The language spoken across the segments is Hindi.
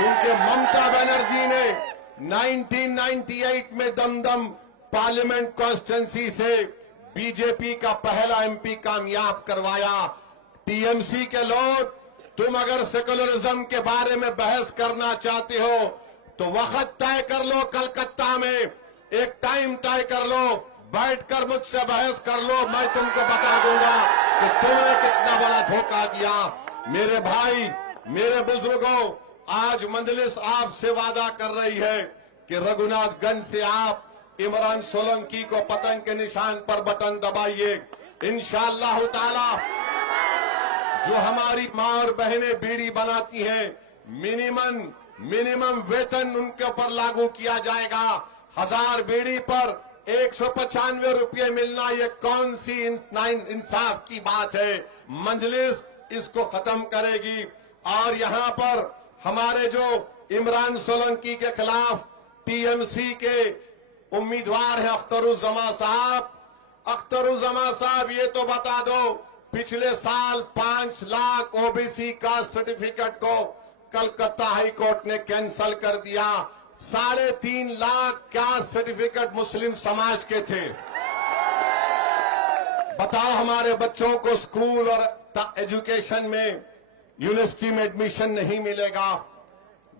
क्योंकि ममता बनर्जी ने 1998 में दमदम पार्लियामेंट कॉन्स्टिट्यूंसी से बीजेपी का पहला एमपी कामयाब करवाया। टीएमसी के लोग, तुम अगर सेकुलरिज्म के बारे में बहस करना चाहते हो तो वक्त तय कर लो, कलकत्ता में एक टाइम तय कर लो, बैठकर मुझसे बहस कर लो, मैं तुमको बता दूंगा कि तुमने कितना बड़ा धोखा दिया। मेरे भाई, मेरे बुजुर्गों, आज मजलिस आपसे वादा कर रही है कि रघुनाथगंज से आप इमरान सोलंकी को पतंग के निशान पर बटन दबाइए। इंशाअल्लाह ताला जो हमारी मां और बहनें बीड़ी बनाती हैं, मिनिमम वेतन उनके ऊपर लागू किया जाएगा। 1000 बीड़ी पर 195 रुपये मिलना, ये कौन सी इंसाफ की बात है। मजलिस इसको खत्म करेगी। और यहां पर हमारे जो इमरान सोलंकी के खिलाफ टीएमसी के उम्मीदवार हैं अख्तरुज्जमा साहब, अख्तरुज्जमा साहब ये तो बता दो, पिछले साल 5 लाख ओबीसी का सर्टिफिकेट को कलकत्ता हाई कोर्ट ने कैंसिल कर दिया। 3.5 लाख क्या सर्टिफिकेट मुस्लिम समाज के थे। बताओ, हमारे बच्चों को स्कूल और एजुकेशन में, यूनिवर्सिटी में एडमिशन नहीं मिलेगा,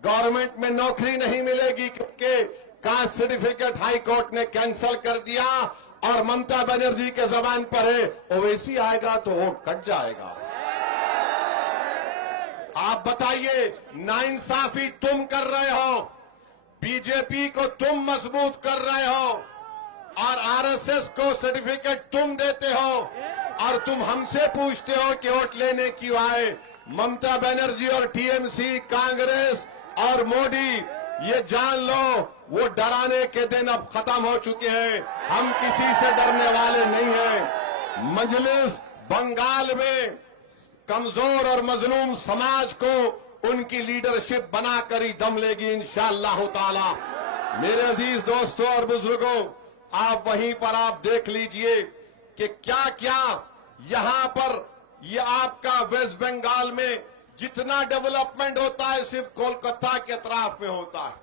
गवर्नमेंट में नौकरी नहीं मिलेगी क्योंकि कास्ट सर्टिफिकेट हाई कोर्ट ने कैंसिल कर दिया। और ममता बनर्जी के जबान पर है, ओवैसी आएगा तो वोट कट जाएगा। आप बताइए, नाइंसाफी तुम कर रहे हो, बीजेपी को तुम मजबूत कर रहे हो और आरएसएस को सर्टिफिकेट तुम देते हो और तुम हमसे पूछते हो कि वोट लेने क्यों आए। ममता बनर्जी और टीएमसी, कांग्रेस और मोदी, ये जान लो वो डराने के दिन अब खत्म हो चुके हैं। हम किसी से डरने वाले नहीं हैं। मजलिस बंगाल में कमजोर और मजलूम समाज को उनकी लीडरशिप बनाकर ही दम लेगी इंशाअल्लाह ताला। मेरे अजीज दोस्तों और बुजुर्गों, आप वहीं पर आप देख लीजिए कि क्या क्या यहां पर ये आपका वेस्ट बंगाल में जितना डेवलपमेंट होता है सिर्फ कोलकाता के अतराफ में होता है।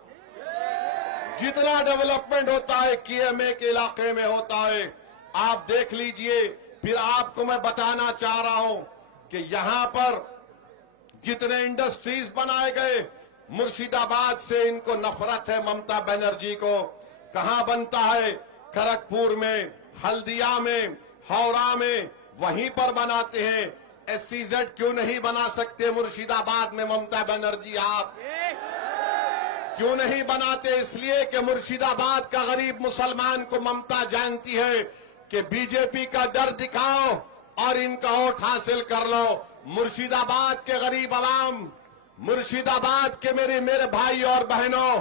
जितना डेवलपमेंट होता है केएमए के इलाके में होता है। आप देख लीजिए। फिर आपको मैं बताना चाह रहा हूं कि यहां पर जितने इंडस्ट्रीज बनाए गए, मुर्शिदाबाद से इनको नफरत है ममता बनर्जी को। कहां बनता है? खड़गपुर में, हल्दिया में, हावड़ा में, वहीं पर बनाते हैं। एससीजेड क्यों नहीं बना सकते मुर्शिदाबाद में ममता बनर्जी? आप क्यों नहीं बनाते? इसलिए कि मुर्शिदाबाद का गरीब मुसलमान को ममता जानती है कि बीजेपी का डर दिखाओ और इनका वोट हासिल कर लो। मुर्शिदाबाद के गरीब आवाम, मुर्शिदाबाद के मेरे भाई और बहनों,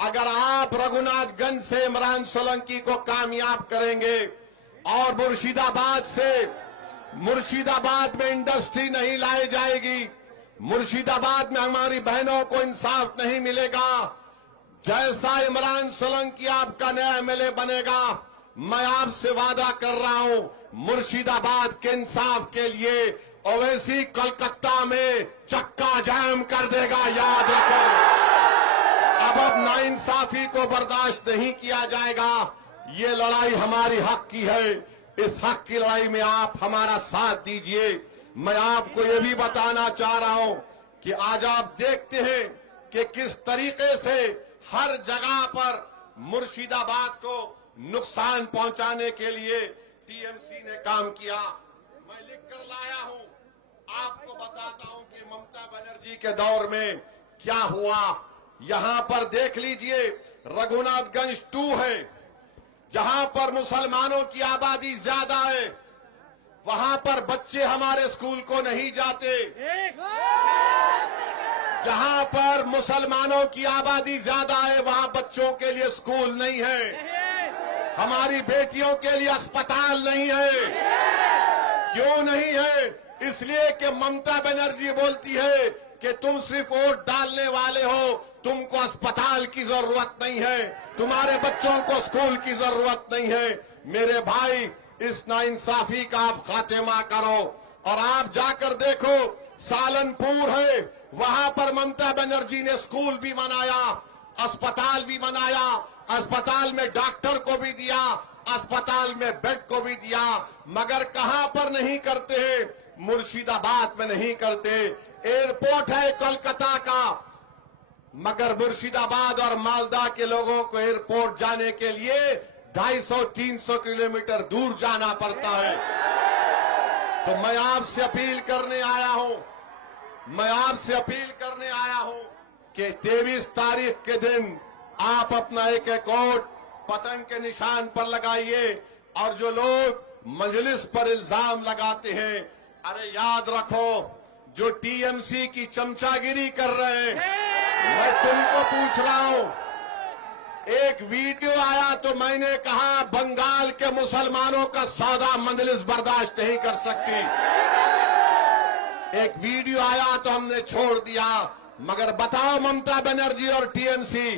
अगर आप रघुनाथगंज से इमरान सोलंकी को कामयाब करेंगे और मुर्शिदाबाद में इंडस्ट्री नहीं लाई जाएगी, मुर्शिदाबाद में हमारी बहनों को इंसाफ नहीं मिलेगा, जैसा इमरान सोलंकी आपका नया एमएलए बनेगा, मैं आपसे वादा कर रहा हूं मुर्शिदाबाद के इंसाफ के लिए ओवैसी कलकत्ता में चक्का जाम कर देगा। याद रखो, अब नाइंसाफी को बर्दाश्त नहीं किया जाएगा। ये लड़ाई हमारी हक की है। इस हक की लड़ाई में आप हमारा साथ दीजिए। मैं आपको ये भी बताना चाह रहा हूं कि आज आप देखते हैं कि किस तरीके से हर जगह पर मुर्शिदाबाद को नुकसान पहुंचाने के लिए टीएमसी ने काम किया। मैं लिख कर लाया हूं, आपको बताता हूं कि ममता बनर्जी के दौर में क्या हुआ। यहां पर देख लीजिए, रघुनाथगंज 2 है, जहां पर मुसलमानों की आबादी ज्यादा है, वहां पर बच्चे हमारे स्कूल को नहीं जाते। जहां पर मुसलमानों की आबादी ज्यादा है, वहां बच्चों के लिए स्कूल नहीं है, हमारी बेटियों के लिए अस्पताल नहीं है। क्यों नहीं है? इसलिए कि ममता बनर्जी बोलती है कि तुम सिर्फ वोट डालने वाले हो, तुमको अस्पताल की जरूरत नहीं है, तुम्हारे बच्चों को स्कूल की जरूरत नहीं है। मेरे भाई, इस नाइंसाफी का आप खात्मा करो। और आप जाकर देखो, सालनपुर है, वहां पर ममता बनर्जी ने स्कूल भी बनाया, अस्पताल भी बनाया, अस्पताल में डॉक्टर को भी दिया, अस्पताल में बेड को भी दिया, मगर कहां पर नहीं करते हैं? मुर्शिदाबाद में नहीं करते। एयरपोर्ट है कोलकाता का, मगर मुर्शिदाबाद और मालदा के लोगों को एयरपोर्ट जाने के लिए 250-300 किलोमीटर दूर जाना पड़ता है। तो मैं आपसे अपील करने आया हूं, कि 23 तारीख के दिन आप अपना एक एक वोट पतंग के निशान पर लगाइए। और जो लोग मजलिस पर इल्जाम लगाते हैं, अरे याद रखो, जो टीएमसी की चमचागिरी कर रहे हैं, मैं तुमको पूछ रहा हूं, एक वीडियो आया तो मैंने कहा बंगाल के मुसलमानों का सौदा मजलिस बर्दाश्त नहीं कर सकती। एक वीडियो आया तो हमने छोड़ दिया। मगर बताओ ममता बनर्जी और टीएमसी,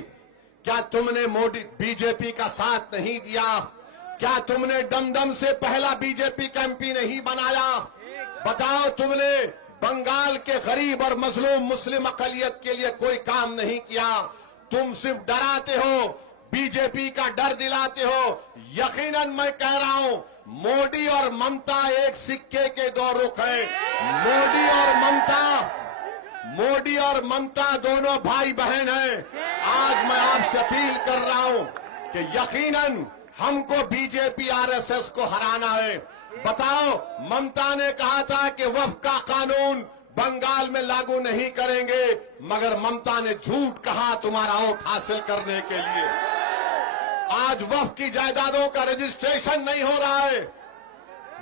क्या तुमने मोदी बीजेपी का साथ नहीं दिया? क्या तुमने दमदम से पहला बीजेपी का एमपी नहीं बनाया? बताओ तुमने बंगाल के गरीब और मजलूम मुस्लिम अकलियत के लिए कोई काम नहीं किया? तुम सिर्फ डराते हो, बीजेपी का डर दिलाते हो। यकीनन मैं कह रहा हूं, मोदी और ममता एक सिक्के के दो रुख हैं। मोदी और ममता दोनों भाई बहन हैं। आज मैं आपसे अपील कर रहा हूं कि यकीनन हमको बीजेपी आरएसएस को हराना है। बताओ, ममता ने कहा था कि वक्फ का कानून बंगाल में लागू नहीं करेंगे, मगर ममता ने झूठ कहा तुम्हारा वोट हासिल करने के लिए। आज वक्फ की जायदादों का रजिस्ट्रेशन नहीं हो रहा है।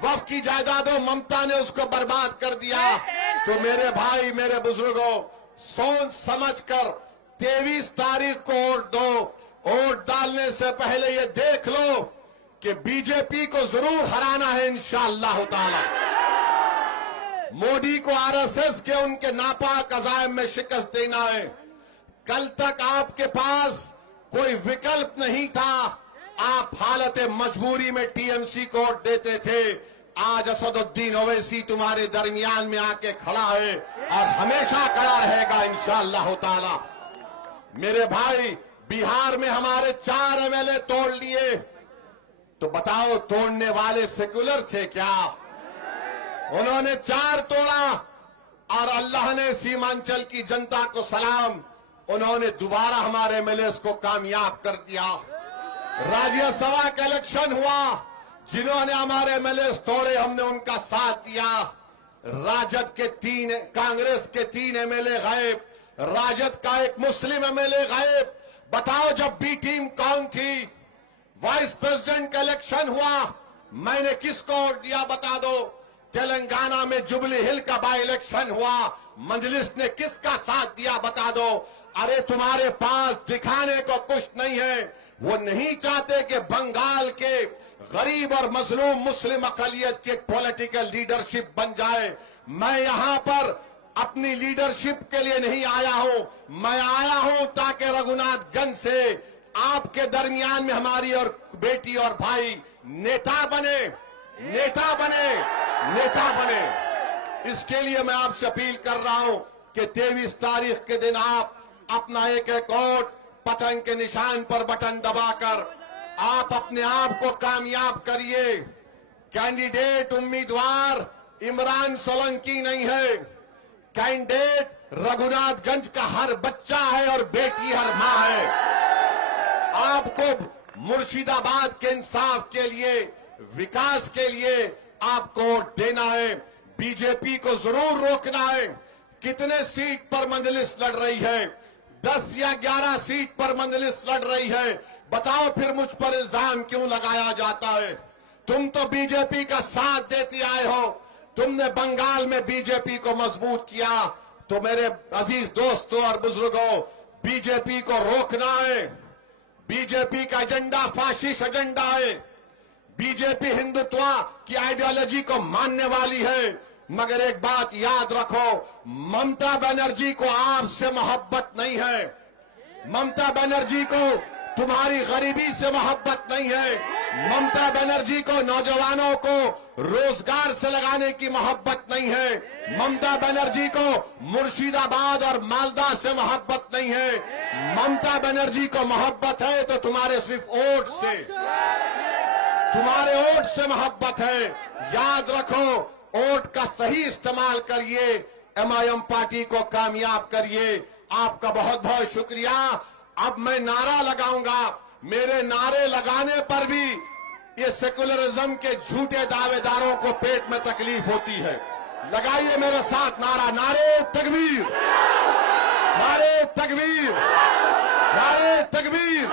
वक्फ की जायदादों ममता ने उसको बर्बाद कर दिया। तो मेरे भाई, मेरे बुजुर्गों, सोच समझकर 23 तारीख को वोट दो। वोट डालने से पहले ये देख लो कि बीजेपी को जरूर हराना है इंशाअल्लाह ताला। मोदी को आरएसएस के उनके नापाक अज़ाइम में शिकस्त देना है। कल तक आपके पास कोई विकल्प नहीं था, आप हालत मजबूरी में टीएमसी को वोट देते थे। आज असदुद्दीन ओवैसी तुम्हारे दरमियान में आके खड़ा है और हमेशा खड़ा रहेगा इंशाअल्लाह ताला। मेरे भाई, बिहार में हमारे 4 एमएलए तोड़ लिए, तो बताओ तोड़ने वाले सेकुलर थे क्या? उन्होंने 4 तोड़ा और अल्लाह ने सीमांचल की जनता को सलाम, उन्होंने दोबारा हमारे एमएलए को कामयाब कर दिया। राज्यसभा का इलेक्शन हुआ, जिन्होंने हमारे एमएलए तोड़े हमने उनका साथ दिया। राजद के 3, कांग्रेस के 3 एमएलए गायब, राजद का एक मुस्लिम एमएलए गायब। बताओ, जब बी टीम कौन थी? वाइस प्रेसिडेंट का इलेक्शन हुआ, मैंने किसको वोट दिया बता दो? तेलंगाना में जुबली हिल का बाई इलेक्शन हुआ, मजलिस ने किसका साथ दिया बता दो? अरे तुम्हारे पास दिखाने को कुछ नहीं है। वो नहीं चाहते कि बंगाल के गरीब और मजलूम मुस्लिम अकलियत की पॉलिटिकल लीडरशिप बन जाए। मैं यहां पर अपनी लीडरशिप के लिए नहीं आया हूं, मैं आया हूं ताकि रघुनाथगंज से आपके दरमियान में हमारी और बेटी और भाई नेता बने। इसके लिए मैं आपसे अपील कर रहा हूं कि 23 तारीख के दिन आप अपना एक एक वोट पतंग के निशान पर बटन दबाकर आप अपने आप को कामयाब करिए। कैंडिडेट उम्मीदवार इमरान सोलंकी नहीं है, कैंडिडेट रघुनाथगंज का हर बच्चा है और बेटी हर मां है। आपको मुर्शिदाबाद के इंसाफ के लिए, विकास के लिए आपको वोट देना है। बीजेपी को जरूर रोकना है। कितने सीट पर मजलिस लड़ रही है? 10 या 11 सीट पर मजलिस लड़ रही है। बताओ फिर मुझ पर इल्जाम क्यों लगाया जाता है? तुम तो बीजेपी का साथ देते आए हो, तुमने बंगाल में बीजेपी को मजबूत किया। तो मेरे अजीज दोस्तों और बुजुर्गों, बीजेपी को रोकना है। बीजेपी का एजेंडा फाशिस्ट एजेंडा है। बीजेपी हिंदुत्व की आइडियोलॉजी को मानने वाली है। मगर एक बात याद रखो, ममता बनर्जी को आपसे मोहब्बत नहीं है। ममता बनर्जी को तुम्हारी गरीबी से मोहब्बत नहीं है। ममता बनर्जी को नौजवानों को रोजगार से लगाने की मोहब्बत नहीं है। ममता बनर्जी को मुर्शिदाबाद और मालदा से मोहब्बत नहीं है। ममता बनर्जी को मोहब्बत है तो तुम्हारे सिर्फ वोट से, तुम्हारे वोट से मोहब्बत है। याद रखो, वोट का सही इस्तेमाल करिए, एमआईएम पार्टी को कामयाब करिए। आपका बहुत बहुत शुक्रिया। अब मैं नारा लगाऊंगा। मेरे नारे लगाने पर भी ये सेकुलरिज्म के झूठे दावेदारों को पेट में तकलीफ होती है। लगाइए मेरे साथ नारा, नारे तकबीर, नारे तकबीर, नारे तकबीर।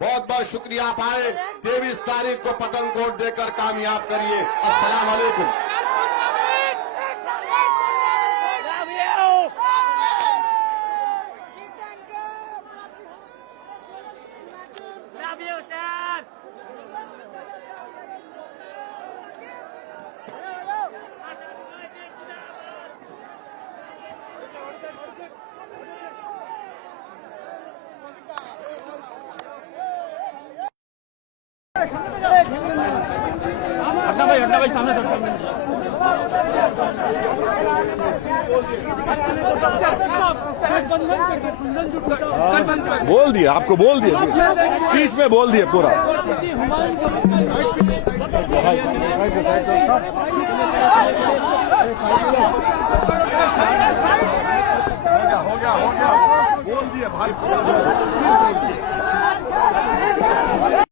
बहुत बहुत शुक्रिया। आप आए, 23 तारीख को पतंगकोट देकर कामयाब करिए। अस्सलाम वालेकुम। अड्डा भाई सामने बोल दिया, आपको बोल दिया, स्पीच में बोल दिया पूरा। हो गया बोल दिया भाई।